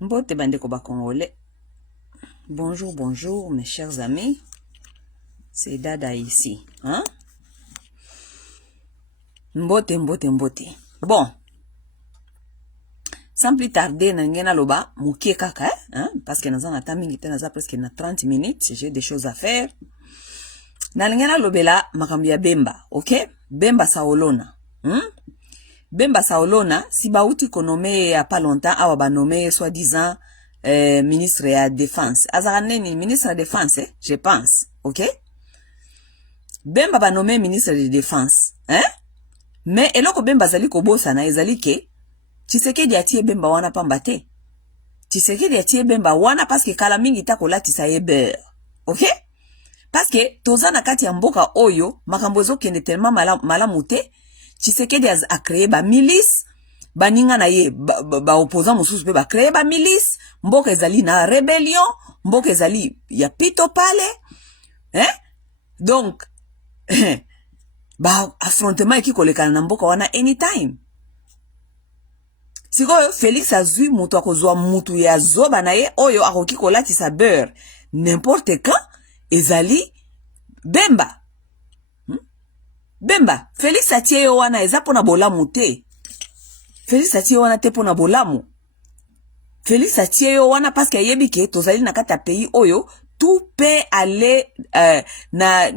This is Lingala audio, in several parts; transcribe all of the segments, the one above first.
Mbote bandeko ba congolais. Bonjour, bonjour mes chers amis. C'est Dada ici. Hein? Mbote, mbote, mbote. Bon. Sans plus tarder, nangena loba, moukie kaka, hein? Parce que nous avons attendu presque 30 minutes. J'ai des choses à faire. Nangena lobela, makambia Bemba. Ok? Bemba Saolona. Bemba Saolona, si bauti konome ya pas longtemps, awa ba nommé soi-disant ministre de la défense. Azaraneni, ministre de la défense, je pense. Ok? Bemba ba nommé ministre de la défense. Hein? Mais eloko Bemba zali kobosa na ezali ke Tshisekedi atie Bemba wana pamba te. Tshisekedi atie Bemba wana parce que kala mingi ta kolatisa ye beurre. Ok? Parce que toza na kati ya mboka oyo makambo ezokende tellement malamu te. Tshisekedi a créé ba milice, baninga na ye ba opposant mosusu pe ba créé ba milice, mboka ezali na rébellion, mboka ezali ya pito pale. Hein? Donc ba affrontement eki kolekana na mboka wana anytime. Sikoyo Félix azui mutu akozwa mutu ya zoba na ye oyo akoki kolatisa beurre n'importe quand ezali Bemba. Bemba, Félix atie yo wana eza pona bolamu te. Félix atie yo wana te pona bolamu. Félix atie yo wana parce que yebi ke tozali na kata pays oyo tout peut aller na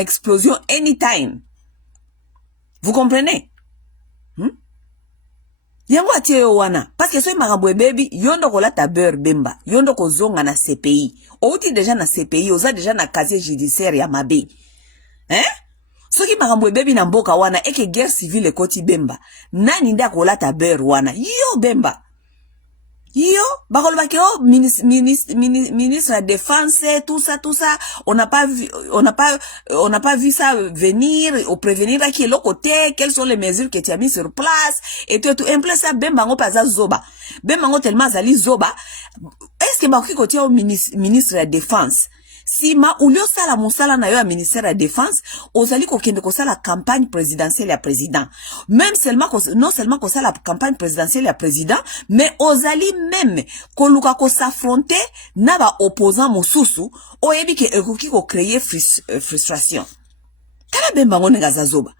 explosion anytime. Vous comprenez? Yango atie yo wana parce que so makambo baby yondo kolata beurre Bemba yondo kozonga na CPI outi déjà na CPI oza déjà na casier judiciaire ya mabe. Hein? Soki makambo baby na mboka wana eke guerre civile ekoti Bemba nani nda kolata beurre wana yo Bemba yo bakoloba ke ministre de la défense tout ça on n'a pas vu ça venir ou prévenir à qui l'autre côté quelles sont les mesures que tu as mis sur place et tout en place ça Bemba ngo paza zoba Bemba ngo tellement zali zoba est-ce que bakoki côté au ministre de la défense si ma ulio sala musala na yo a ministère de la défense ozali kokende ko sala campagne présidentielle ya président même seulement non seulement ko sala campagne présidentielle ya président mais ozali même koluka ko s'affronter na ba opposant mosusu oyebi ke ekoki ko créer frustration kala Bemba ngone gazazoba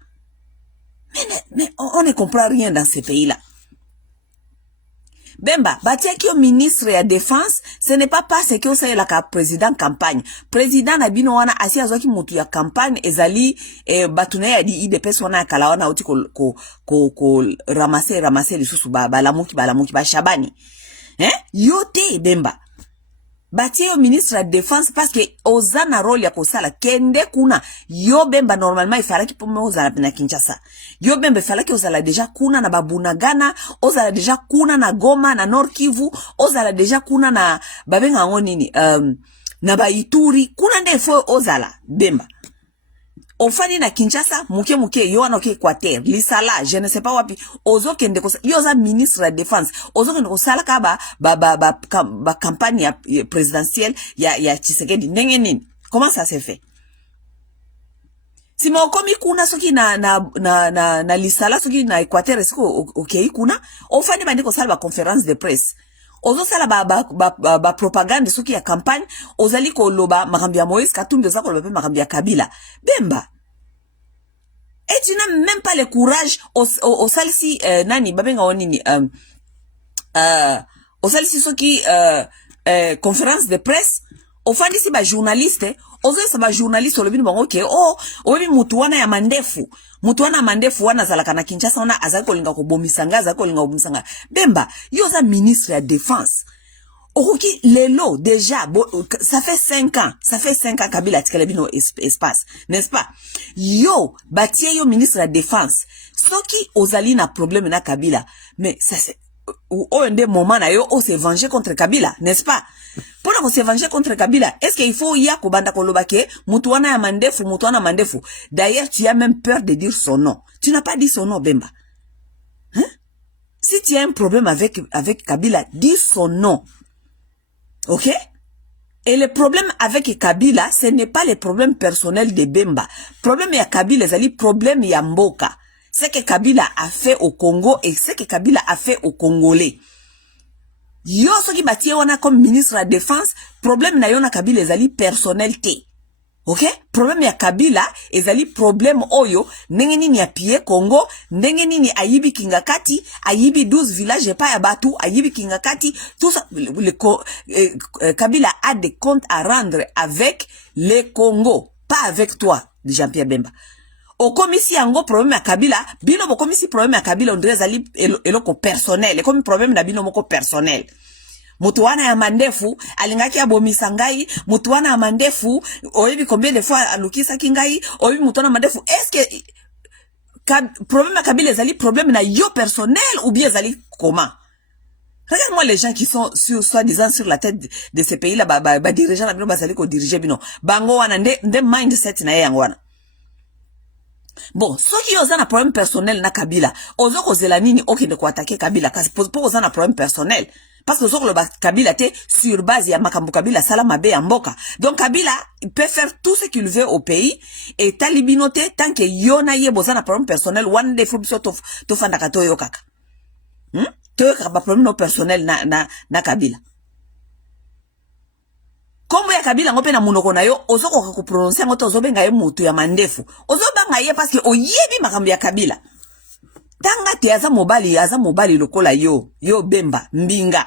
mais on ne comprend rien dans ce pays là. Bemba, batia ki yo ministre ya défense, ce n'est pas parce que ça la président campagne. Président na bino wana asi azoki mutu ya campagne ezali batuna ya di IDPS wana kala wana uti ko ramasser les sous balamuki ba Shabani. Hein? Yote Bemba. Batia yo ministre ya défense parce que ozana role ya kosala kende kuna yo Bemba normalement il fallait pour ozala na Kinshasa. Yo Bemba fallait que ozala déjà kuna na Babunagana, ozala déjà kuna na Goma na Nord Kivu, ozala déjà kuna na babenga ngonini na Baituri, kuna nde fo ozala Bemba. Ofani na Kinshasa muke yo wana ke Equateur lisala je ne sais pas wapi ozo kende ko yo za ministre de défense ozo kende ko sala ka ba campagne présidentielle ya Tshisekedi ndenge nini comment ça s'est fait si mo komi kuna soki na lisala soki na Equateur siko okay kuna ofani bandi ko sala ba conférence de presse ozo sala ba propagande soki ya campagne ozali ko loba makambi ya Moïse Katumbi za ko loba pe makambi ya Kabila Bemba. Et tu n'as même pas le courage au salisi nani babenga onini au salisi soki conférence de presse au fandi si ba journaliste ozo sa ba journaliste olobini bango ke obi mutu wana ya mandefu wana zalaka na Kinshasa wana azali kolinga ko bomisanga azali kolinga ko bomisanga Bemba yo za ministre ya défense okoki lelo déjà ça fait 5 ans Kabila tikele bino espace n'est-ce pas yo batie yo ministre de la défense soki ozali na problème na Kabila mais ça c'est au un des moments na yo on se venger contre Kabila n'est-ce pas pour qu'on se venger contre Kabila est-ce qu'il faut ya ko banda ko lobake mutu wana ya mandefu d'ailleurs tu as même peur de dire son nom tu n'as pas dit son nom Bemba hein si tu as un problème avec Kabila dis son nom. Ok? Et le problème avec Kabila, ce n'est pas le problème personnel de Bemba. Problème ya Kabila, c'est le problème ya Mboka. ce que Kabila a fait au Congo et ce que Kabila a fait aux Congolais. Yo soki batie wana comme ministre de la défense, problème na yo na Kabila ezali personnalité. OK? Problème ya Kabila ezali problème oyo ndenge nini ya pie Congo, ndenge nini ayibi kingakati, ayibi 12 villages pa ya batu, ayibi kingakati, tout ça Kabila a des comptes à rendre avec les Congo, pas avec toi, Jean-Pierre Bemba. Au commissi yango problème ya Kabila, bino bo commissi problème ya Kabila ondre ezali eloko personnel, et comme problème na bino moko personnel. Mutuwana ya mandefu, alingaki ya bomisa ngai, mutuwana ya mandefu, oyebi combien de fois alukisa kingai, oyebi mutuwana ya mandefu, est-ce que problème ya Kabila ezali problème na yo personnel ou bien ezali comment? Regarde-moi les gens qui sont soi-disant sur la tête de ces pays-là, ba dirigeants na bino bazali ko diriger bino. Bango wana nde mindset na yango wana. Bon, ceux qui ont un problème personnel na Kabila, ozo kozela nini okende ko attaquer Kabila kasi pour ozo un problème personnel parce que ozo le Kabila te sur base ya makambo Kabila sala mabe ya mboka. Donc Kabila il peut faire tout ce qu'il veut au pays et talibinote tant que yona yebo za na problème personnel one day from sort of to fanda kato yo kaka. To ka ba problème no personnel na Kabila. Kombo ya Kabila ngope na munoko na yo ozoko ko prononcer ngoto ozobenga ye mutu ya mandefu ozobanga ye parce que oyebi makambo ya Kabila tanga te aza mobali lokola yo Bemba mbinga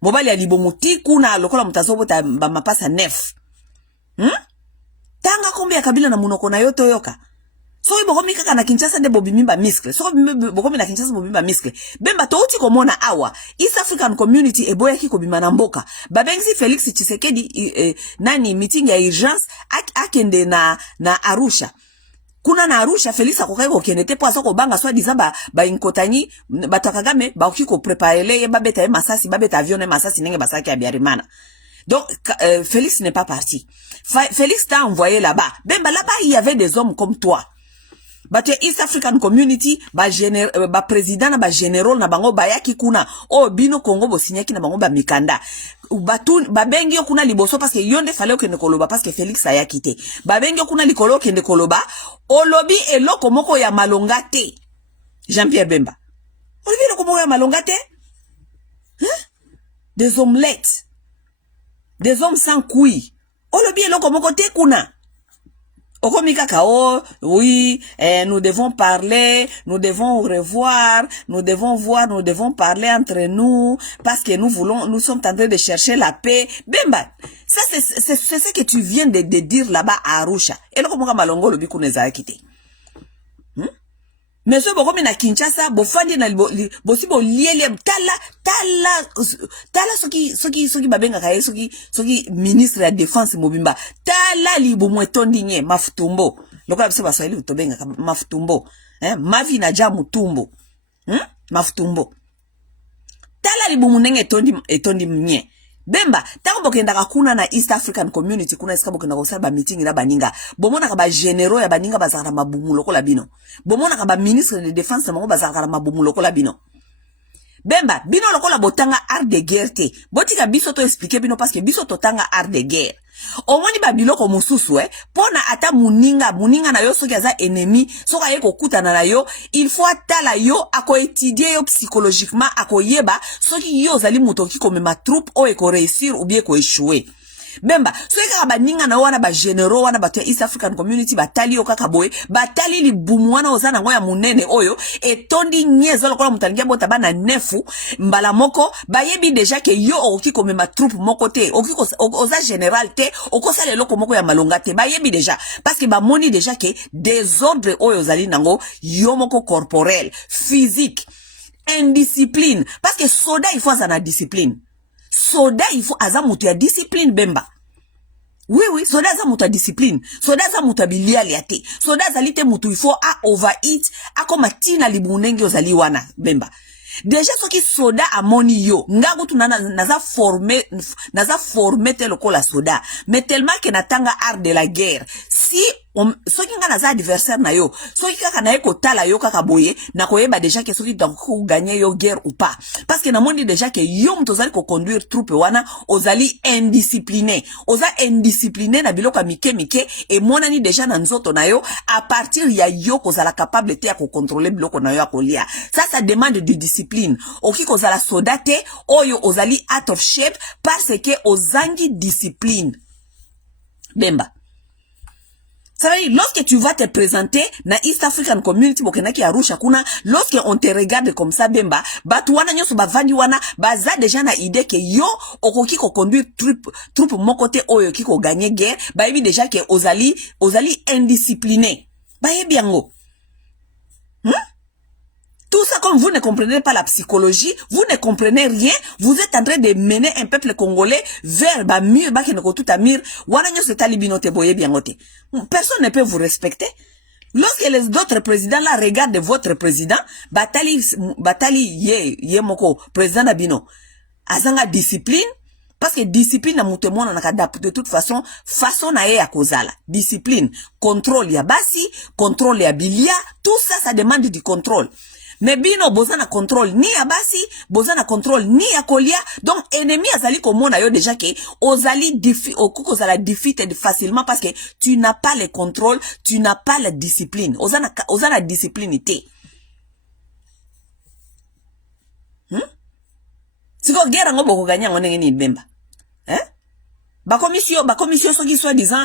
mobali ya libomuti kuna lokola mutazobota ba mapasa nef tanga kombo ya Kabila na munoko na yo toyoka so bokomi kaka na Kinshasa nde bobimimba miskle so bokomi na Kinshasa bobimba miskle Bemba to uti komona awa East African Community eboya ki kobima na mboka babengisi Felix Tshisekedi nani meeting ya urgence akende na Arusha kuna na Arusha Felix akokai ko kenete po asoko banga soi disant ba inkotanyi batakagame ba okiko préparer ye babeta ye masasi babeta avion e masasi nenge basaki ya Biarimana. Donc Felix n'est pas parti. Felix t'a envoyé là-bas. Bemba là-bas il y avait des hommes comme toi. But East African Community ba président na ba général na bango bayaki kuna o bino Congo bo signaki na bango ba mikanda batu babengi kuna liboso parce que yonde fallait que ne koloba parce que Felix aya quitté babengi kuna likolo ke ne koloba olobi eloko moko ya malonga te Jean-Pierre Bemba olobi eloko moko ya malonga te des omelettes des hommes sans couilles olobi eloko moko te kuna. Oui, nous devons parler, nous devons revoir, nous devons voir, nous devons parler entre nous, parce que nous sommes en train de chercher la paix. Bemba, ça c'est ce que tu viens de dire là-bas à Arusha. Et là, comment malongo le bikou neza quitté. Mais ce bokomi na Kinshasa, bofandi na bosi bo liele tala soki babenga kaye soki ministre de la défense mobimba tala libu mwetondi nye mafutumbo lokola biso baswahili utobenga mafutumbo mavi na ja mutumbo mafutumbo tala libu munenge etondi nye Bemba, tango bokenda kuna na East African Community kuna eska bokenda kosala ba meeting na baninga. Bomona ka ba généraux ya baninga bazaka mabumu lokola bino. Bomona ka ba ministre de défense bango bazaka mabumu lokola bino. Bemba, bino lokola botanga art de guerre te. Botika biso to expliquer bino parce que biso totanga art de guerre. Omoni ba biloko mususu pona ata muninga na yo soki aza ennemi soka ye kokutana na yo il faut atala yo ako étudier yo psychologiquement ako yeba soki yo zali motoki komema troupe o eko réussir ou bien ko échouer. Bemba, soki ka baninga na wana ba généraux wana ba East African Community batali yo kaka boye batali li bumu wana ozana ngoya munene oyo etondi nyezo lokola mutalingia bota bana nefu mbala moko bayebi déjà que yo oki komema troupe moko te oki oza général te okosala eloko moko ya malonga te bayebi déjà parce que ba moni déjà que désordre oyo zali nango yo moko corporel physique indiscipline parce que soda il faut azana discipline. Soda il faut azamutu ya discipline Bemba. Oui, soda azamutu ya discipline. Soda azamutu ya biliali ate. Soda azalite mutu il faut a overeat akoma tina libunenge ozali wana Bemba. Déjà soki soda amoni yo ngago tu naza formé tel lokola soda mais tellement que natanga art de la guerre si soki nga naza adversaire na yo soki kaka na ye kotala yo kaka boye na koyeba déjà que soki donc ko gagner yo guerre ou pas parce que namoni déjà que yo mto zali ko conduire troupe wana ozali indiscipliné na biloko mike et monani déjà na nzoto na yo à partir ya yo kozala capable te ya ko contrôler biloko na yo akolia ça demande de discipline oki kozala soda te oyo ozali out of shape parce que ozangi discipline Bemba. Ça veut dire, lorsque tu vas te présenter na East African Community bokenaki Arusha kuna, lorsque on te regarde comme ça Bemba, batu wana nyoso bavandi wana, baza déjà na idée que yo okoki ko conduire troupe mokote oyo ki ko gagner guerre, ba ebi déjà que ozali indiscipliné. Ba ebi yango. Tout ça, comme vous ne comprenez pas la psychologie, vous ne comprenez rien, vous êtes en train de mener un peuple congolais vers Bamir, Bakenoko tout Amir, Wananyo se talibinote boye biangote. Personne ne peut vous respecter. Lorsque les autres présidents là regardent votre président, Batali ye moko, président Nabino, azanga discipline, parce que discipline na mutemona nakadap de toute façon na ye ya kozala. Discipline, contrôle ya basi, contrôle ya bilia, tout ça, ça demande du contrôle. Mais bino bozana contrôle ni ya basi, bozana contrôle ni ya kolia, donc ennemi azali komona yo déjà que ozali defeated facilement parce que tu n'as pas le contrôle, tu n'as pas la discipline. Ozana discipline te. Siko guerre ngo boko gagner ngo ngeni Bemba. Ba commission soki soit disant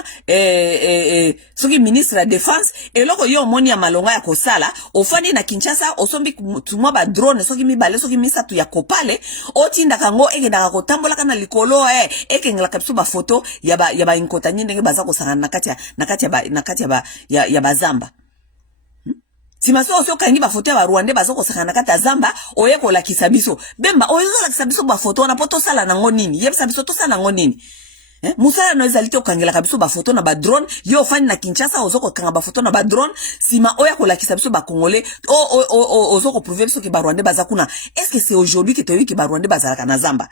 soki ministre la défense et loko yo moni ya malonga ya kosala ofandi na Kinshasa osombi tumwa ba drone soki mibale soki misatu ya kopale otinda kango ekendaka kotambola kana likolo ekengela kapiso ba photo ya ba inkota ndenge baza kosangana nakati ya bazamba. Si maso oso kangi ba photo ya ba Rwanda baza kosangana nakati ya zamba oyekola kisabiso Bemba oyekola kisabiso ba photo na poto sala nango nini yebisa biso to sala nango nini. Musala no ezalite okangela kabiso ba photo na ba drone yo fani na Kinshasa ozoko kanga ba photo na ba drone sima oya kolakisa biso ba congolais ozoko prouver biso ke ba Rwanda baza kuna. Est-ce que c'est aujourd'hui que tu as vu que ba Rwanda bazalaka na zamba?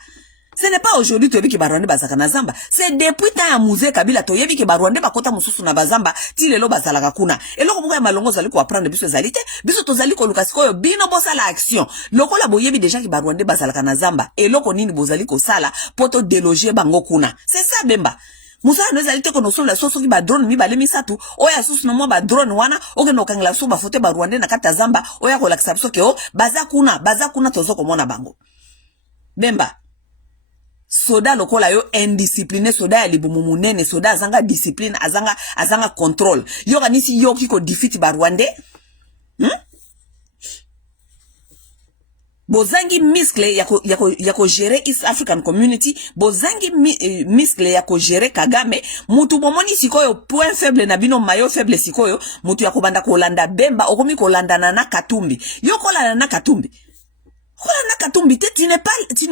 Ce n'est pas aujourd'hui que tu as vu que ba Rwanda bazalaka na zamba. C'est depuis temps ya Mzee Kabila to yebi ke ba Rwanda bakota mususu na bazamba ti lelo bazalaka kuna. Eloko moko ya malongo zali ko apprendre biso ezalite biso tozali ko luka sikoyo bino bosala action. Lokola boyebi déjà ke ba Rwanda bazalaka na zamba eloko nini bozali ko sala poto déloger bango kuna. C'est ça Bemba. Musa no ezalite ko no sola soso ki ba drone mi bale misatu oya susu no mo ba drone wana oke no kangela so ba foto ba Rwanda na kata zamba oya ko lakisa biso ke baza kuna tozoko mona bango. Bemba. Soda lokola yo indiscipliné soda ya libumu munene soda azanga discipline azanga control yo kanisi yo kiko defeat ba Rwanda bozangi miscle yako gérer East African Community bozangi miscle yako gérer Kagame mutu bomoni sikoyo point faible na bino mayo faible sikoyo mutu yakobanda kolanda Bemba okomi kolandana na Katumbi yo kolanda na Katumbi kolanda Katumbi te tu n'es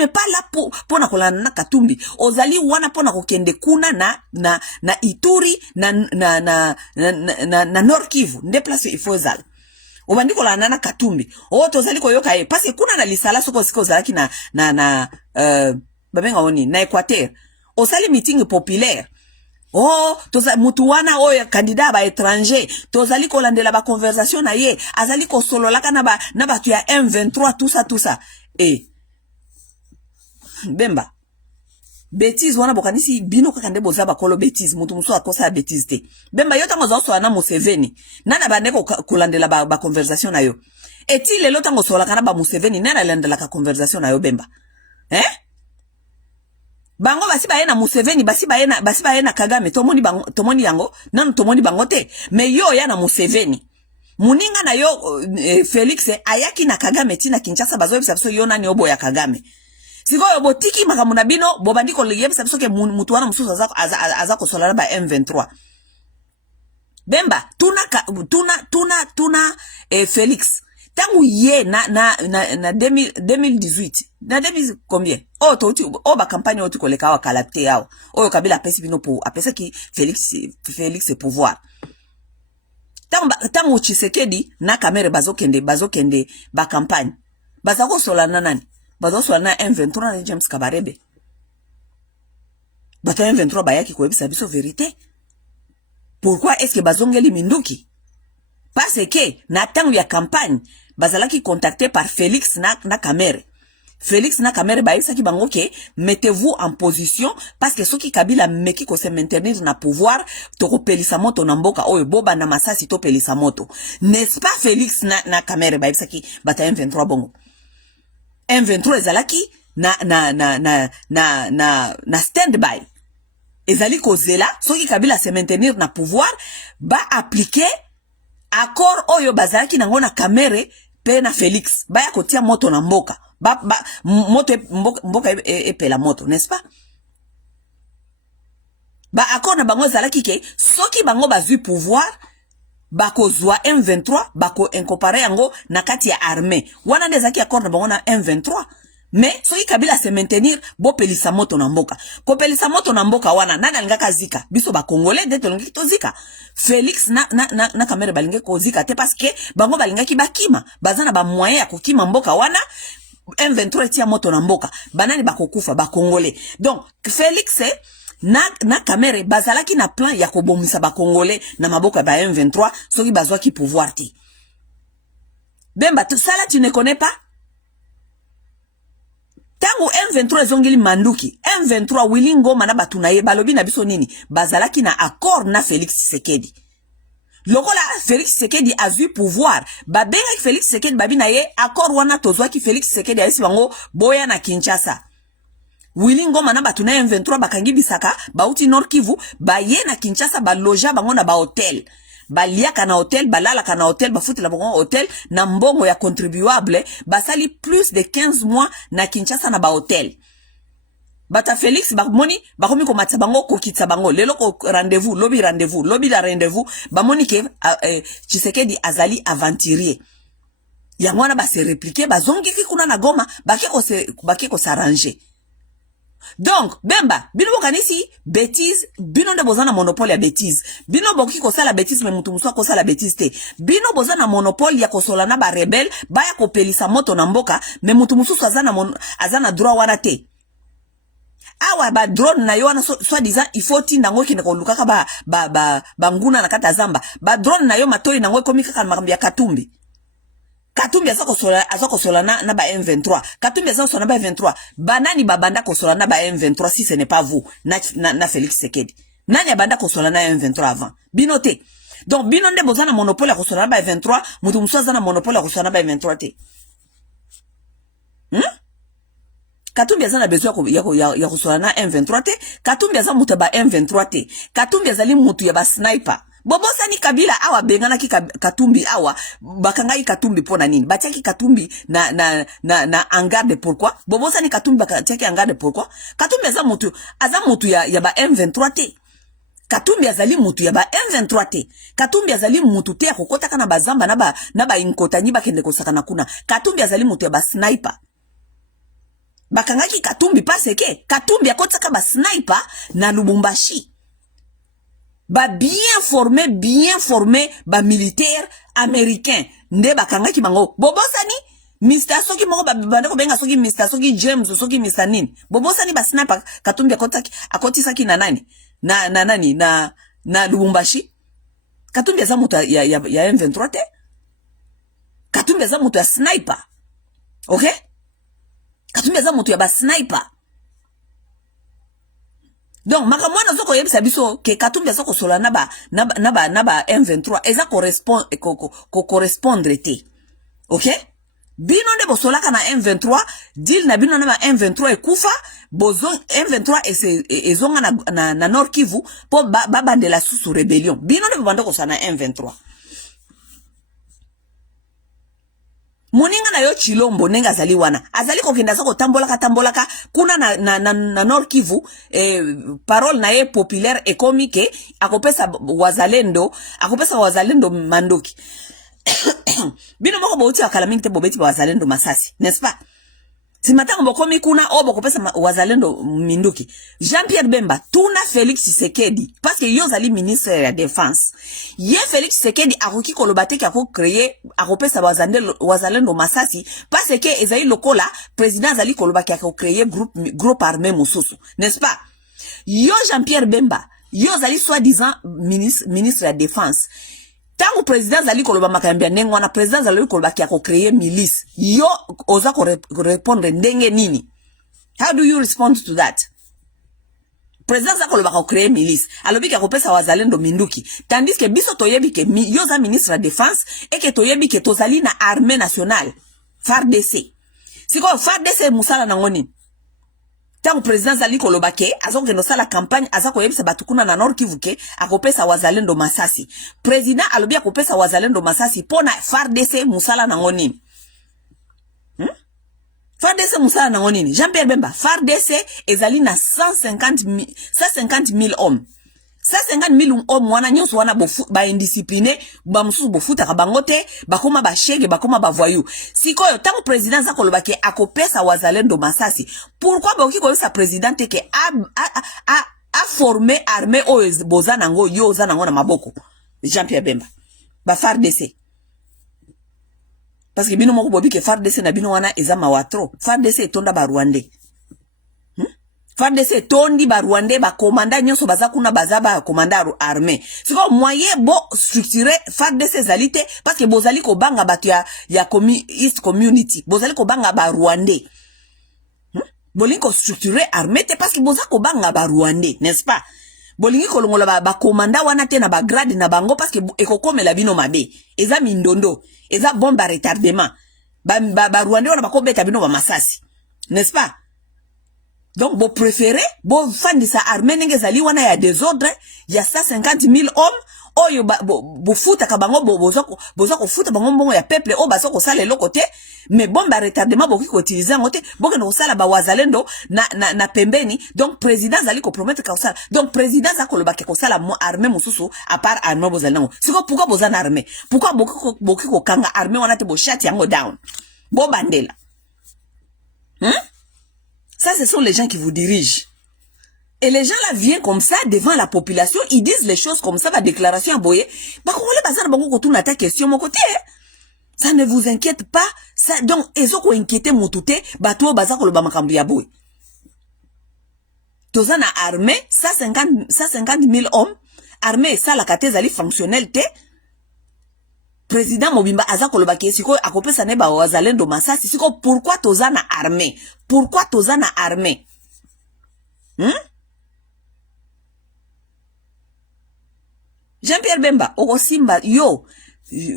pas là pour na kolanda na Katumbi ozali wana pona kokende kuna na Ituri na Nord Kivu nde place il faut zala obandi kolanda na Katumbi tozali koyoka parce que kuna na lisala soko siko zalaki na babenga oni na Equateur osali meeting populaire toza mutu wana oyo candidat ba étranger tozali kolandela ba conversation na ye azali ko sololaka na batu ya M23 tout ça Bemba bêtise wana bokanisi bino kaka nde boza bakolo bêtise mutu muso akosa bêtise te Bemba yo tango zo so na Museveni nana bande ko kolandela ba conversation na yo eti lelo tango so la kana ba Museveni nana landela ka conversation na yo Bemba bango basi baye na Museveni basi baye na Kagame tomoni yango nanu tomoni bango te mais yo ya na Museveni muninga na yo Felix ayaki na Kagame tina Kinshasa bazoyebisa biso yo nani obo ya Kagame sikoyo botiki makamuna bino bobandi ko yebisa biso ke mutu wana mususu azako solala ba M23 Bemba tuna Felix tangu ye na 2018 na 2000 combien ba campagne oti koleka wa kalate yao Kabila apesi bino po apesa ki Felix pouvoir tangu Tshisekedi na Kamere bazokende ba campagne bazako solana nani bazo solana M23 na James Kabarebe bata M23 bayaki ko ebisa biso vérité Pourquoi est-ce que bazongeli minduki? Parce que na tangu ya campagne bazalaki contacté par Félix na Kamere. Félix na Kamere baisaki bango ke mettez-vous en position parce que soki Kabila meki ko se maintenir na pouvoir toko pelisa moto na mboka oyo boba na masasi to pelisa moto. N'est-ce pas Félix na Kamere baisaki bata M23 bongo. M23 ezalaki na stand-by. Ezali kozela soki Kabila se maintenir na pouvoir ba appliquer accord oyo bazalaki nango na Kamere pe na Félix ba ya kotia moto na mboka. Moto mboka epela moto, n'est-ce pas? Ba accord na bango zalaki ke soki bango bazui pouvoir bako zwa M23 bako incorporer yango na kati ya armée. Wana ndezaki accord na bango na M23. Mais soki Kabila se maintenir bo pelisa moto na mboka. Ko pelisa moto na mboka wana nana lingaka zika. Biso ba Congolais deto lingi to zika. Félix na Kamere balinge ko zika te parce que bango balingaki bakima. Bazana ba moyen ya kokima mboka wana. M23 tia moto na mboka banani bakokufa ba Congolais. Donc Félix na Kamere bazalaki na plan ya kobomisa ba Congolais na maboka ba M23 soki bazwa ki pouvoir ti. Bemba tout ça là tu ne connais pas? Tango M23 zongeli manduki M23 wilingo mana batuna ye balobi na biso nini bazalaki na accord na Félix Tshisekedi. Lokola Félix Tshisekedi a vu pouvoir babenga Félix Tshisekedi babi na ye accord wana tozwa ki Félix Tshisekedi ayisi bango boya na Kinshasa. Wilingo mana batuna M23 bakangi bisaka bauti Nord Kivu baye na Kinshasa baloja bango na ba hotel. Baliaka na hotel, balalaka na hotel, bafuti la bango hotel na mbongo ya contribuable basali plus de 15 mois na Kinshasa na ba hotel. Bata Félix bamoni bakomi ko matsa bango ko kitsa bango lelo ko rendez-vous lobi la rendez-vous bamoni ke Tshisekedi azali aventurier. Yango wana ba se répliquer bazongi ki kuna na Goma bake ko s'arranger. Donc bemba bino bokanisi bêtise bino nde bozana monopole ya bêtise bino boki ko sala bêtise me mutu muso ko sala bêtise te bino bozana monopole ya kosola na ba rebelle baya ko pelisa moto na mboka me mutu muso azana droit wana te. Awa ba drone na yo wana soit disant il faut tindango ki ko lukaka ba nguna na kata zamba ba drone na yo matori nango komi kaka makambi ya Katumbi. Katumbi azako sola na ba M23. Katumbi azako sola na ba M23. Banani babanda ko sola na ba M23 si ce n'est pas vous na Félix Tshisekedi. Nani abanda ko sola na M23 avant. Binote. Donc bino nde bozana monopole ko sola na ba M23, mutu musoza na monopole ko sola na ba M23 te. Katumbi azana besoin ya ko sola na M23 te. Katumbi azana mutu ba M23 te. Katumbi azali mutu ya ba sniper. Bobosa ni Kabila awa bengana ki Katumbi awa bakangai Katumbi pona nini batiaki Katumbi na hangar de pourquoi bobosa ni Katumbi batiaki hangar de pourquoi Katumbi aza mutu ya ba M23 te. Katumbi azali mutu ya ba M23 te. Katumbi azali mutu te akokota kana bazamba na ba inkotani bakende kosakana kuna. Katumbi azali mutu ya ba sniper. Bakangaki Katumbi parce que Katumbi akotaka ba sniper na Lubumbashi. Ba bien formé ba militaire américain nde bakanga ki bango bobosani Mr. Soki moko bande ko benga soki Mr. Soki James soki Mr. Nin bobosani ba sniper Katumbi akoti saki na nani na Lubumbashi. Katumbi aza mutu ya M23 te. Katumbi aza mutu ya sniper. Okay? Katumbi aza mutu ya ba sniper. Donc makamwana zoko yebisa biso ke Katumbi azako sola na ba M23 eza correspondre te. OK? Bino nde bosolaka na M23 deal na bino na ba M23 ekufa bozon M23 ezonga na Nord Kivu po babandela susu rebellion. Bino nde bobanda ko sana M23. Moninga na yo Chilombo nenga azali wana azali kokenda sako tambolaka kuna na Nord Kivu parole na ye populaire ekomike akopesa wazalendo mandoki. Bino moko bouti akala mingi te bobeti wazalendo masasi, n'est-ce pas? Si matango bokomi kuna obo kopesa wazalendo minduki. Jean-Pierre Bemba tuna Félix Tshisekedi parce que yo zali ministre ya défense. Ye Félix Tshisekedi akoki kolobate ki ako créer akopesa wazalendo masasi parce que ezali lokola président zali kolobaki ako créer groupe armé mususu, n'est-ce pas? Yo Jean-Pierre Bemba Yo zali soi-disant ministre de la défense. Tant que président zali koloba makambia ndenge wana président zali koloba ki ako créer milice. Yo oza ko répondre ndenge nini? How do you respond to that? Président za koloba ko créer milice. Alobi ki akopesa wazalendo minduki. Tandis que biso toyebi ke yo za ministre de la défense et que toyebi ke tozali na armée nationale. FARDC. Siko FARDC musala nangoni. Tant président zali koloba ke azonge no sala campagne azako yebisa batukuna na Nord Kivu ke akopesa wazalendo masasi. Président alobi akopesa wazalendo masasi pona FARDC musala nangoni. FARDC musala nangoni. Jean-Pierre Bemba, FARDC ezali na 150 000 hommes. 150 000 hommes wana nyonso wana ba indiscipliné ba mususu bofuta ka bangote bakoma ba shege bakoma ba voyou. Sikoyo tango président za koloba ke akopesa wazalendo masasi. Pourquoi boki ko sa président ke a formé armée o bozana ngo yo zana ngo na maboko. Jean-Pierre Bemba. Ba FARDC. Parce que bino moko bobi ke FARDC na bino wana ezama watro. FARDC etonda ba Rwandais. FARDC tondi ba Rwandais ba commandant nyonso baza kuna baza ba commandant armée. Siko moyen bo structuré FARDC zalité parce que bozali ko banga batu ya East community. Bozali ko banga ba Rwandais. Bolingi ko structuré armée te parce que boza ko banga ba Rwandais, n'est-ce pas? Bolingi ko longola ba commandant wana te na ba grade na bango parce que ekokomela bino mabe. Eza mindondo, eza bombe à retardement. Ba Rwandais wana ba ko beta bino ba masasi. N'est-ce pas? Donc, vous préférez, vous faites de sa armée, n'engezali wana ya désordre, ya 150 000 hommes, oyo bo futa kabango bozako futa bango mbongo ya peuple o basoko sala le côté mais bon ba retardement boki ko utiliser ngote boke no sala ba wazalendo na pembeni. Donc président zali ko promettre ka sala, donc président za ko loba ke ko sala mo armée mususu à part armée bozalango. Siko pourquoi bozana armée, pourquoi boki ko kanga armée wana te bo shut yango down bo bandela. Ça, ce sont les gens qui vous dirigent. Et les gens là viennent comme ça devant la population, ils disent les choses comme ça, la déclaration à boyer. Bah, quand on les passe à tout ta question, mon côté, ça ne vous inquiète pas. Ça, donc, ils ont inquiété mon touté, bah, toi, bah, ça, qu'on le bat ma boy. Tous en armée, 150 000 hommes, armée, ça, la catésali fonctionnelle, président Mobimba aza koloba ke siko akopesa ne ba wazalendo masasi siko pourquoi tozana armée, pourquoi tozana armée Jean-Pierre Bemba oko simba yo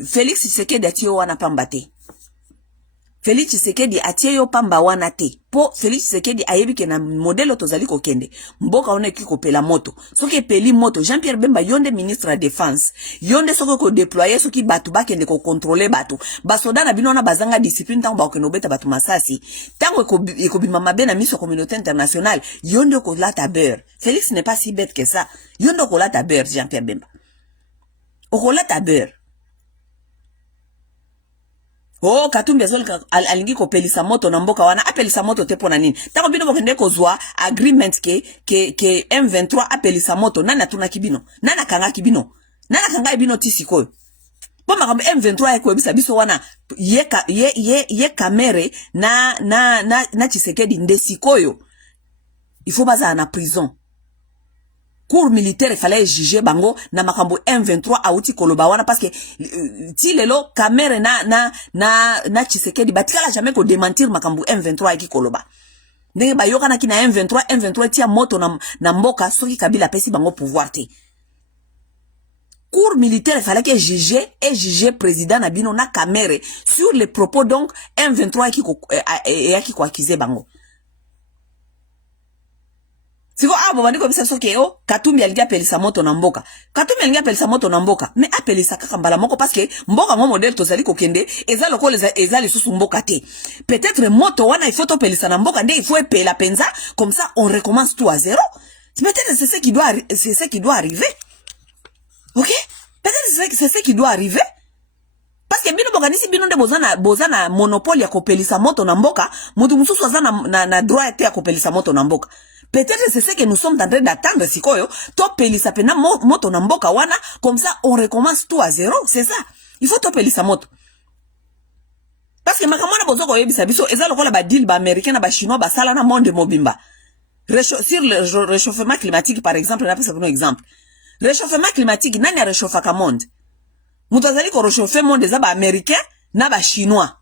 Félix Tshisekedi atio wana pamba te. Félix Tshisekedi atie yo pamba wana te. Po Félix Tshisekedi ayebi ke na modelo tozali ko kende. Mboka ona ki ko pela moto. Soki peli moto Jean-Pierre Bemba yonde ministre de la défense. Yonde soko ko déployer soki batu ba kende ko contrôler batu. Basoda na bino na bazanga discipline tango ba ko nobeta batu masasi. Tango ko bima mabe na miso communauté internationale. Yonde ko lata beurre. Félix n'est pas si bête que ça. Yonde ko lata beurre Jean-Pierre Bemba. Ko lata beurre. Oh, Katumbi azoli alingi ko pelisa moto na mboka wana apelisa moto te pona nini. Tango bino bokende ko zwa agreement ke M23 apelisa moto nana tuna kibino. Nana kanga kibino. Nana kanga ibino tisiko. Po makambo M23 eko ebisa biso wana ye kamere na Tshisekedi ndesikoyo. Il faut baza na prison. Cour militaire fallait juger bango na makambo M23 auti koloba wana parce que ti lelo kamere na Tshisekedi batikala jamais ko démentir makambo M23 ki koloba. Ndenge bayoka na kina M23 tia moto na mboka soki Kabila pesi bango pouvoir te. Cour militaire fallait que juger président na bino na kamere sur les propos donc M23 qui ko accuser bango. Siko abo bandiko bisa soke yo Katumbi alingi apelisa moto na mboka. Katumbi alingi apelisa moto na mboka. Mais apelisa kaka mbala moko parce que mboka ngo modèle tozali kokende eza lokole eza lisusu mboka te. Peut-être moto wana il faut to pelisa na mboka nde il faut epela penza comme ça on recommence tout à zéro. Peut-être c'est ce qui doit arriver. OK? Peut-être c'est ce qui doit arriver. Parce que bino bokanisi bino nde bozana monopole ya kopelisa moto na mboka, mutu mususu aza na droit ya kopelisa moto na mboka. Peut-être c'est ce que nous sommes en train d'attendre sikoyo, to pelisa pena moto na mboka wana, comme ça on recommence tout à zéro, c'est ça. Il faut to pelisa moto. Parce que makamona bozoko yebisa biso eza lokola ba deal ba américain na ba chinois ba sala na monde mobimba. Sur le réchauffement climatique, par exemple, on a pris un exemple. Réchauffement climatique, nani a réchauffé le monde? Moutazali ko réchauffer le monde, ba américain, na ba chinois.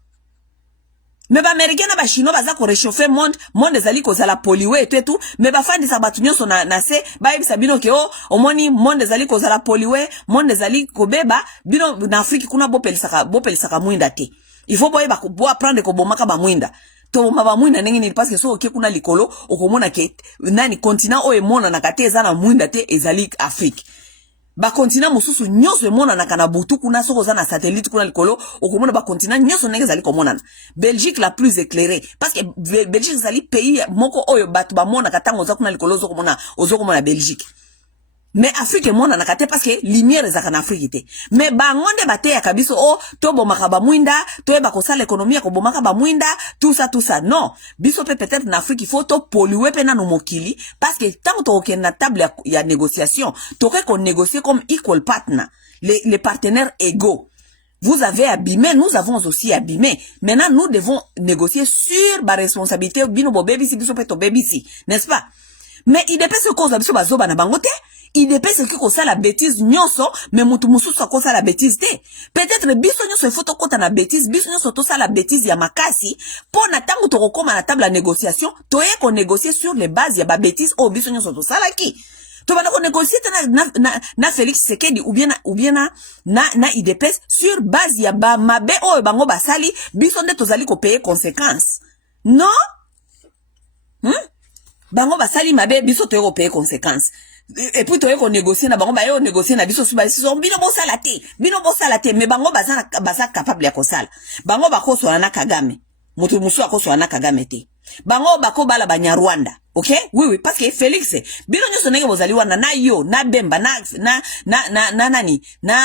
Mais ba américain na ba chinois, ba za ko réchauffer le monde zali ko zala pollué et tout, mais ba fandi sa batunyo so na se, ba yebi sabino ke omoni monde zali ko zala pollué, monde zali ko beba, bino na Afrique kuna bopelisaka mwinda te. Il faut boye ba apprendre ko bomaka ba mwinda. To maba mwinda nengini parce que so oke kuna likolo okomona ke nani continent o emona na kate eza na mwinda te ezali Afrique. Ba continent mususu nyoso emona na kana butu kuna soko za na satellite kuna likolo okomona ba continent nyoso nenge zali komona. Belgique la plus éclairée parce que Belgique zali pays moko oyo batu ba mona katango za kuna likolo ozo komona Belgique. Mais Afrique mona nakate parce que lumière ezaka na Afrique te. Mais bangonde bate ya kabiso to bomaka ba mwinda, to eba ko sala économie ko bomaka ba mwinda, tout ça. Non, biso peut-être na Afrique il faut to polluer pena no mokili parce que tant to okena na table ya négociation, to ko négocier comme equal partner, les partenaires égaux. Vous avez abîmé, nous avons aussi abîmé. Maintenant nous devons négocier sur ba responsabilité bino bo baby si biso peto baby si, n'est-ce pas? Mais il dépend ce cause biso bazoba na bangote. Il dépend ce qui cause la bêtise nyonso, mais mutu mususu cause la bêtise te. Peut-être biso nyonso il faut to kota na bêtise, biso nyonso to la bêtise ya makasi, pour na tango to kokoma na table la négociation, to ye ko négocier sur les bases ya ba bêtise o biso nyonso to sala ki. To bana ko négocier na Félix Tshisekedi ou bien na IDPS sur base ya ba mabe o bango basali, biso nde tozali ko payer conséquences. Non? Bango basali mabe biso to ko payer conséquences. Et puis toye ko négocier na bango ba yo négocier na biso suba biso bino bo salate mais bango baza capable ya ko sala bango bako so na Kagame mutu musu ako so na Kagame te bango bako bala banya Rwanda. OK, oui parce que Félix bino nyoso nenge bozali wana na yo na Bemba na nani na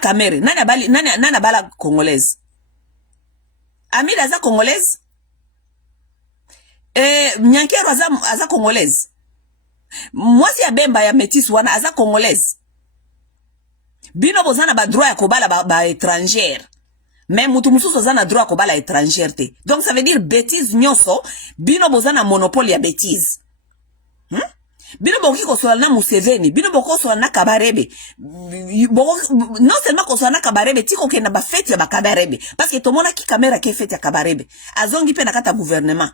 Kamere nani bala congolaise Amida za congolaise Nyankero aza congolaise. Moi si ya Bemba ya métis wana aza congolaise. Bino bozana ba droit ya kobala ba étrangère. Même mutu mususu zana droit ya kobala étrangère te. Donc ça veut dire bêtise nyonso, bino bozana monopole ya bêtise. Bino boki kosola na Museveni, bino boko kosola na Kabarebe. Non seulement kosola na Kabarebe, tiko kena ba fête ya ba Kabarebe parce que tomona ki caméra ke fête ya Kabarebe. Azongi pe na kata gouvernement.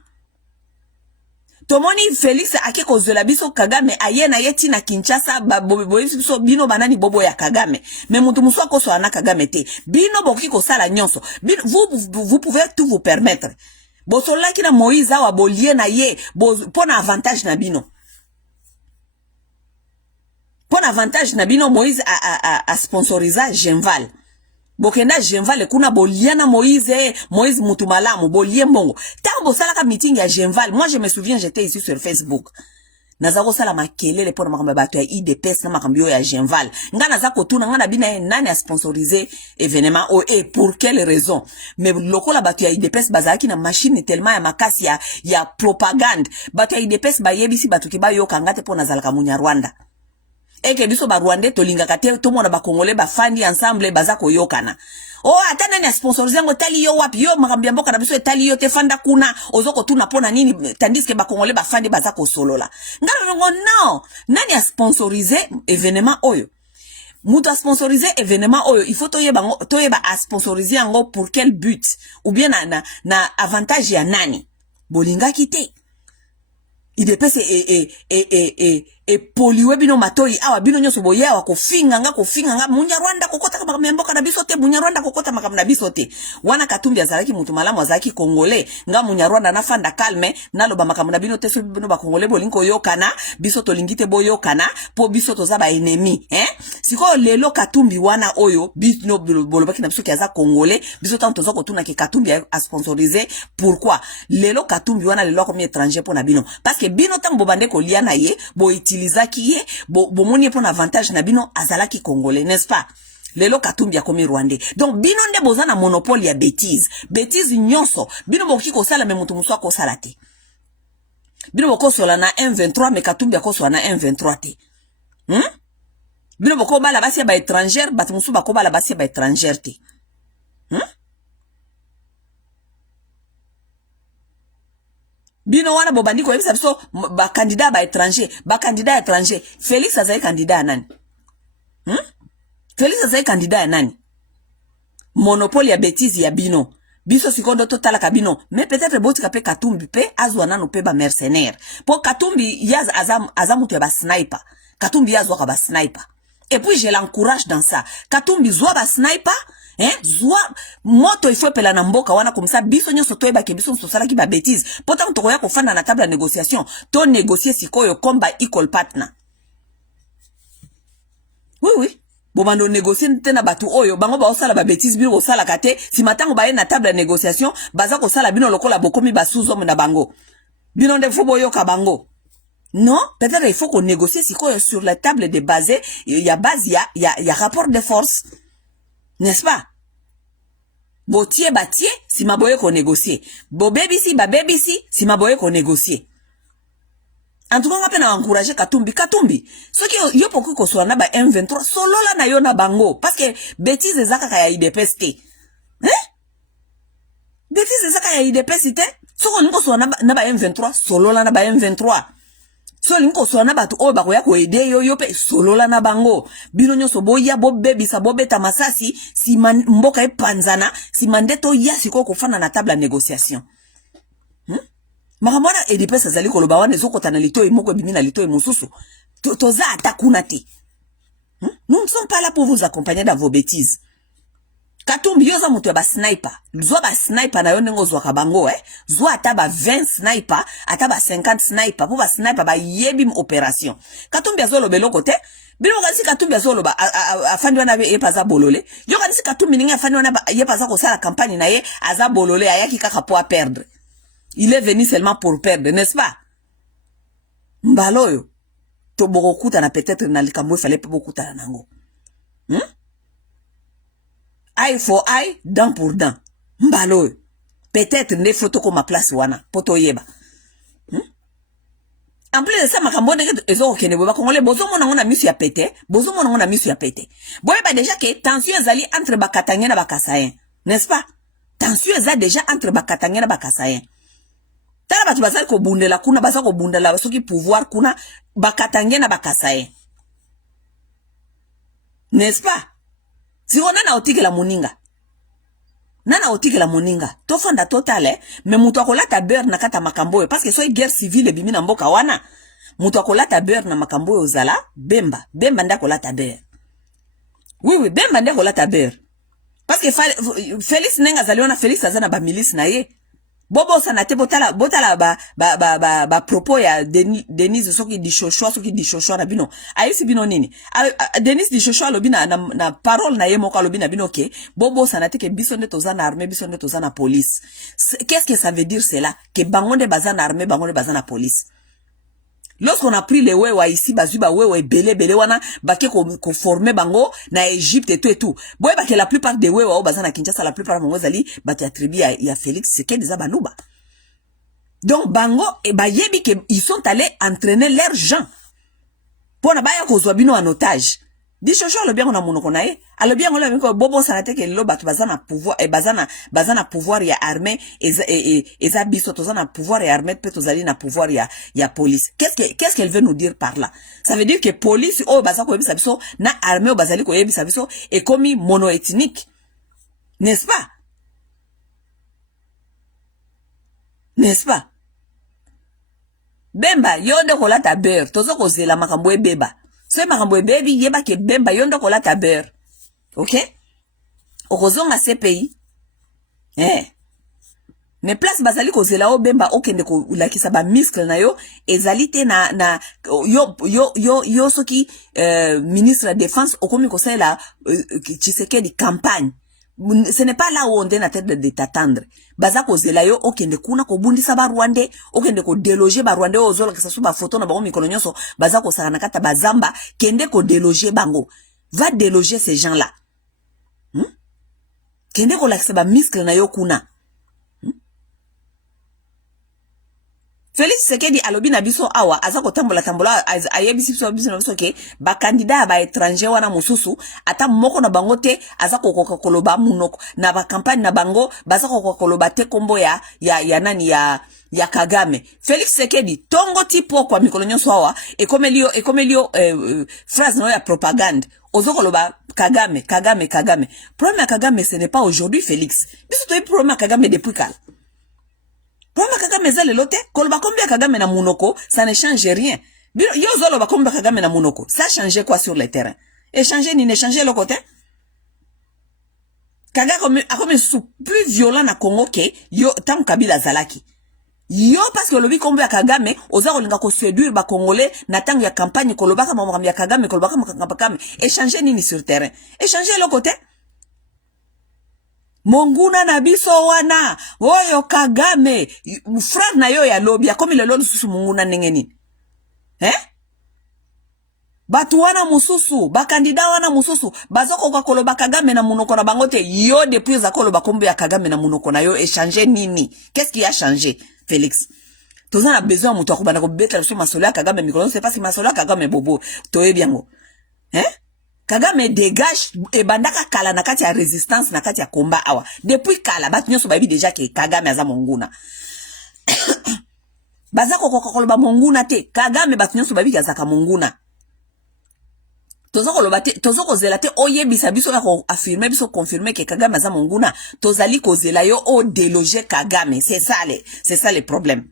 Tomoni Félix ake kozela biso Kagame ayena yeti na Kinshasa biso bino banani bobo ya Kagame mais mutu musu akoso ana Kagame te bino boki kosala nyonso vous pouvez tout vous permettre bosola ki na Moïse awa bolie na ye pona avantage na bino Moïse a sponsorisa Genval. Bokenda Genval kuna boliana Moïse mutu malamu bolie mongo. Tango salaka meeting ya Genval, moi je me souviens j'étais ici sur Facebook. Nazako sala makelele pona makamba bato ya IDPS na makambio ya Genval. Nga nazako tuna nga na bina nani a sponsorisé événement et pour quelle raison? Mais lokola bato ya IDPS bazaki na machine tellement ya makasi ya propagande. Bato ya IDPS bayebisi bato ki bayoka ngate pona zalaka munya Rwanda. Eke biso ba Rwanda tolinga kate to mona ba Congolais ba fandi ensemble baza koyokana. Ata nani a sponsorisé ngo tali yo wapi yo makambia mboka na biso tali yo te fanda kuna ozoko tuna pona nini tandis que ba Congolais ba fandi baza ko solola. Ngalo ngo non, nani a sponsorisé événement oyo? Mutu a sponsorisé événement oyo, il faut toyeba a sponsorisé ngo pour quel but ou bien na avantage ya nani? Bolinga kite. Il dépêche et polluer bino matoi awa bino nyoso boya wa kofinga nga munya Rwanda kokota kama mboka na bisote munya Rwanda kokota makam na bisote wana Katumbi azalaki mutu malamu azalaki Congolais nga munya Rwanda na fanda calme naloba makam na bino te so bino ba Congolais bolinko yokana bisoto lingite boyokana po bisoto za ba ennemi siko lelo Katumbi wana oyo bino bolobaki na bisoki aza Congolais bisoto ntozo kotuna ke Katumbi a sponsorisé pourquoi lelo Katumbi wana lelo comme étranger pour na bino parce que bino tam bobande ko liana ye bo utilizaki ye bo moni pour avantage na bino azalaki Congolais n'est-ce pas? Lelo Katumbi akomi Rwandais. Donc bino nde boza na monopole ya bêtise nyonso bino boki ko sala me mutu musu ko sala te bino boko sola na M23 me Katumbi akoso na M23 te bino boko bala basi ba étrangère bat musu bako bala basi ba étrangère te bino wana bobandi ko yebisa biso ba candidat étranger Félix azali candidat nani Félix azali candidat ya nani monopole ya bêtise ya bino biso sikondo totala kabino mais peut-être botika pe Katumbi pe azwa nanu pe ba mercenaire po Katumbi yaz azamutu ya ba sniper Katumbi yazwa ka ba sniper et puis je l'encourage dans ça Katumbi zwa ba sniper zwa moto il faut pela na mboka wana comme ça biso nyoso toyeba ke biso sosala ki ba bêtise pourtant tokoya ko fanda na table ya négociation to négocier sikoyo comme ba equal partner oui bobando négocier tena batu oyo bango ba osala ba bêtise bino osala kate si matango ba na table ya négociation baza ko sala bino lokola bokomi ba sous-homme na bango bino nde fubo yoka bango non peut-être il faut qu'on négocie sikoyo sur la table de base ya base ya rapport de force n'est-ce pas botie batie si maboye ko négocier bo bebisi ba bebisi si maboye ko négocier en tout cas on a encouragé Katumbi ce qui yo poko ko so na ba M23 solo la na yo na bango parce que bêtise ezaka ka ya IDPS te bêtise ezaka ya IDPS te so ko nko so na ba M23 solo la na ba M23 so linko so na batu o ba ko ya ko ede yo pe solo la na bango bino nyoso boya bo bebisa bo beta masasi si mboka e panzana si mandeto ya siko ko fana na table ya négociation makamwana EDPS azali koloba wana ezokota na litoi moko ebimi na litoi mosusu toza atakuna te nous ne sommes pas là pour vous accompagner dans vos bêtises Katumbi yoza mutu ya ba sniper zwa ba sniper na yo nengo zwa kabango zwa ata ba 20 sniper ata ba 50 sniper po ba sniper ba yebi opération Katumbi azolo beloko te bino kasi Katumbi azolo ba afandi wana be epaza bolole yo kasi Katumbi ninga afandi wana yepaza ko sala campagne na ye aza bolole ayaki kaka po a perdre il est venu seulement pour perdre n'est-ce pas mbaloyo to bokokuta na peut-être na likambo fallait pas bokuta na nango eye for eye, dent pour dent. Mbalo. Peut-être ne photo comme ma place wana. Poto yeba. En plus de ça, makambo nege ezo okene boba kongole bozo mona ngona misu ya pete. Bozo mona ngona misu ya pete. Boye ba déjà que tension ezali entre bakatangé na bakasayen. N'est-ce pas? Tension ezali déjà entre bakatangé na bakasayen. Tala batu bazali ko bundela kuna bazali ko bundela soki pouvoir kuna bakatangé na bakasayen. N'est-ce pas? Si on a otike la moninga. Nana otike la moninga. To fanda total mais mutu akolata beurre na kata makambo parce que so guerre civile bimi na mboka wana. Mutu akolata beurre na makambo ozala Bemba nda kolata beurre. Oui, Bemba nda kolata beurre. Parce que Félix nenga zaliona Félix azana ba milice na ye. Bobo sanate botala ba propos ya Denise soki di chochoa na bino ayisi bino nini Denise di chochoa lobina na parole na ye moko lobina bino ke bobo sanate ke biso nde toza na armée biso nde toza na police qu'est-ce que ça veut dire cela que bangonde baza na armée bangonde baza na police lorsqu'on a pris les wewa ici bazuba wewa belé wana bake ko former bango na Égypte et tout boye bake la plupart des wewa baza na Kinshasa la plupart bango zali bati attribué ya Félix Tshisekedi des banuba donc bango et bayebi que ils sont allés entraîner leurs gens pour na baya ko zwa bino en otage di chocho le bien on a monoko na ye alo bien on le ko bobo sanate ke lo batu bazana pouvoir et bazana pouvoir ya armée eza biso tozana pouvoir ya armée pe tozali na pouvoir ya police qu'est-ce qu'elle veut nous dire par là ça veut dire que police o bazako yebisa biso na armée o bazali ko yebisa biso et comme monoethnique n'est-ce pas Bemba yonde kolata beurre tozo ko zela makambo ebeba so makambo baby yeba ke Bemba yondo kolata beurre OK okozonga CPI mais place bazali ko zela o Bemba okende ko ulakisa ba muscle na yo ezali te na yo soki ministre de la défense okomi ko sala Tshisekedi campagne ce n'est pas là où on est na tête de t'attendre baza ko zela yo okende kuna ko bundisa ba Rwandais okende ko déloger ba Rwandais ozola kisa su ba photo na bango mikolo nyonso baza ko sala na kata bazamba kende ko déloger bango va déloger ces gens là kende ko lakisa ba muscle na yo kuna Félix Tshisekedi alobi na biso awa aza ko tambola ayebisi biso ke ba candidat ba étranger wana mususu ata moko na bango te aza ko koloba munoko na ba campagne na bango baza ko koloba te kombo ya nani ya Kagame. Félix Sekedi, tongo tipo kwa mikolonyo swawa, e comme elio, phrase no ya propagande. Ozoko loba, Kagame. Problème à Kagame, ce n'est pas aujourd'hui, Félix. Biso toi, problème à Kagame depuis quand? Problème à Kagame, c'est le lote. Koloba combien Kagame na munoko, ça ne change rien. Yo zolo ba combien Kagame na munoko. Ça change quoi sur le terrain? Échanger ni n'échanger le côté? Kagame a comme plus violent na Congo que yo tam Kabila Zalaki. Yo parce que lobi kombe ya Kagame oza kolinga ko séduire ba Congolais na tango ya campagne kolobaka mamambi ya Kagame kolobaka Kagame échanger nini sur terrain? Échanger le côté? Monguna na biso wana oyo Kagame frère na yo ya lobby ya komi lelo susu monguna ndenge nini? Batu wana mususu, bakandida wana mususu, bazoko kwa koloba Kagame na munoko na bangote, yo depuis za koloba kombe ya Kagame na munoko na yo, échanger nini? Qu'est-ce qui a changé, Félix? Toza na besoin mutu akubana ko beta sur masolo ya Kagame mikolo, c'est pas si masolo ya Kagame bobo, toye biango. Kagame dégage e bandaka kala na kati ya résistance na kati ya combat awa. Depuis kala, batu nyoso babi déjà ke Kagame aza monguna. Bazako kwa koloba monguna te, Kagame batu nyoso babi azaka monguna. Tozoko zela te oyebisa biso na ko affirmer biso confirmer que Kagame aza monguna tozali ko zela yo o déloger Kagame, c'est ça le problème.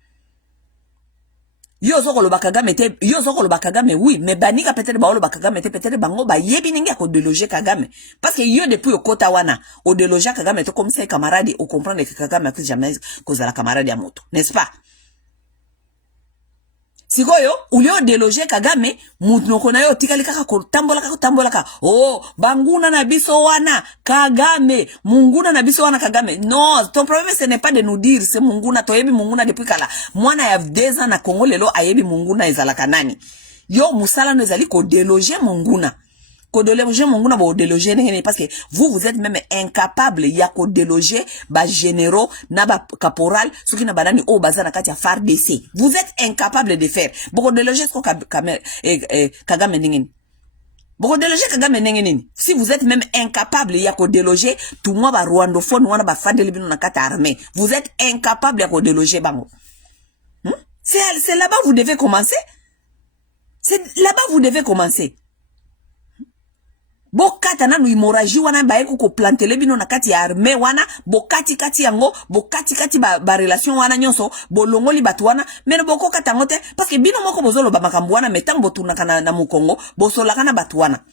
Yo zoko loba Kagame oui, mais banika peut-être ba loba Kagame te peut-être bango ba yebi ninga ko déloger Kagame parce que yo depuis au kota wana o déloger Kagame to comme ça camarade au comprendre que Kagame a jamais cause la camarade ya moto, n'est-ce pas? Sikoyo, ulio déloger Kagame, mutnoko na yo tikali kaka tambolaka. Oh, banguna na biso wana, Kagame, munguna na biso wana Kagame. Non, ton problème ce n'est pas de nous dire, c'est munguna, toyebi munguna depuis kala. Mwana ya 2 ans na Congo lelo ayebi munguna ezalaka nani. Yo, musala no ezali ko déloger munguna. Ko déloger monguna bo déloger nengene parce que vous êtes même incapable ya ko déloger ba généraux na ba caporal ceux qui na banani o bazana kati ya FARDC. Vous êtes incapable de faire. Boko déloger ko Kagame nengene. Boko déloger Kagame nengene. Si vous êtes même incapable ya ko déloger tout moi ba rwandophone wana ba fadeli bino na kati armée. Vous êtes incapable ya ko déloger bango. C'est là-bas vous devez commencer. C'est là-bas vous devez commencer. Bokata nanu hémorragie wana baeko ko plantele bino na kati ya armée wana bokati kati yango bokati ba relation wana nyonso bolongoli batu wana meno boko kata ngote parce que bino moko bozolo ba makambo wana metango botunaka na mukongo bosolaka na batu wana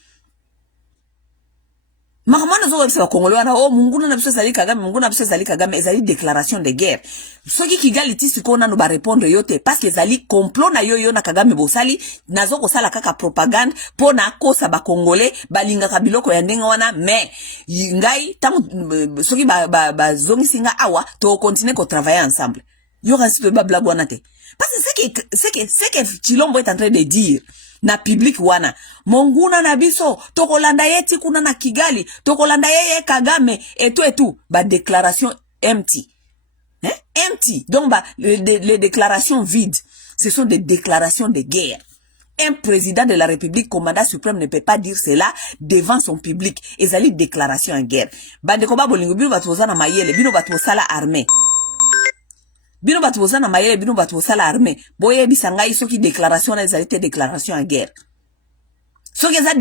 makamana zo webisa Kongolo wana oh munguna na biso sali Kagame munguna na biso sali Kagame ezali déclaration de guerre soki Kigali tisiko na no ba répondre yote parce que ezali complot na yo na Kagame bosali nazo ko sala kaka propagande pona kosa ba Congolais balinga kabiloko ya ndenge wana mais ngai tango soki ba zongi singa awa to continuer ko travailler ensemble yo reste ba blague wana te parce que c'est que Chilombo est en train de dire na public wana monguna na biso tokolanda yeti kuna na Kigali tokolanda yeye Kagame et tout ba déclaration empty empty donc les déclarations vides ce sont des déclarations de guerre. Un président de la République commandant suprême ne peut pas dire cela devant son public ezali déclaration en guerre bande ko ba bolingo bino batozana mayele bino batosala armée bino batu bozana mayele bino batu bosala armée boye bisanga isoki déclaration na ezali te déclaration en guerre soki eza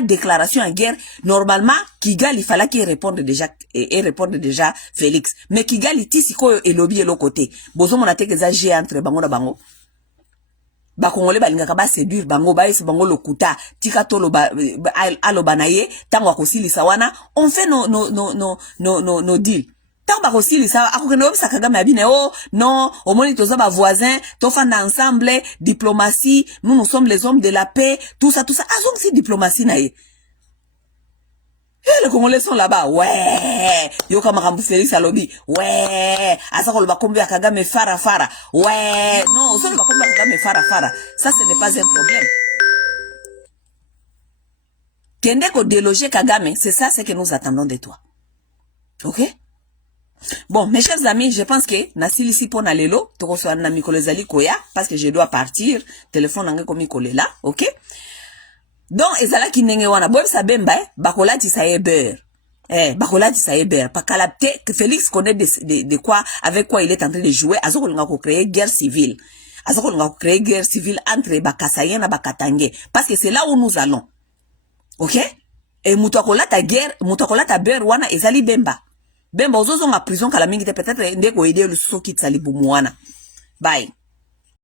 déclaration en guerre normalement Kigali fallait qu'il réponde déjà Félix mais Kigali ti sikoyo elobi elo côté bozo mona te eza jeu entre bango na bango ba Congolais balingaka ba séduire bango ba esi bango lokuta tika tolo ba aloba na ye tango akosilisa wana on fait no deal. Tant ba kosili sa akokende obisa Kagame abine oh non au moins toza ba voisins tofanda ensemble diplomatie nous sommes les hommes de la paix tout ça azong si diplomatie na ye les Congolais sont là-bas ouais yo kama kambu Félix alobi ouais asa ko ba kombi ya Kagame fara ouais non so ba kombi ya Kagame fara ça ce n'est pas un problème kende ko déloger Kagame c'est ça ce que nous attendons de toi OK. Bon, mes chers amis, je pense que nasili si pona lelo, toko so na mikolo zali koya parce que je dois partir, téléphone nanga komi kolela, OK? Donc ezala ki ndenge wana boy sa bemba bakolati sa beurre. bakola ti sa eber pakala que Félix connaît de quoi avec quoi il est en train de jouer azoko linga ko créer guerre civile entre bakasayen na bakatange parce que c'est là où nous allons. OK? Et mutakola ta guerre mutakola ta beurre wana ezali bemba ozozo nga prison kala mingi te peut-être ndeko aider le soki tsali bumwana bye.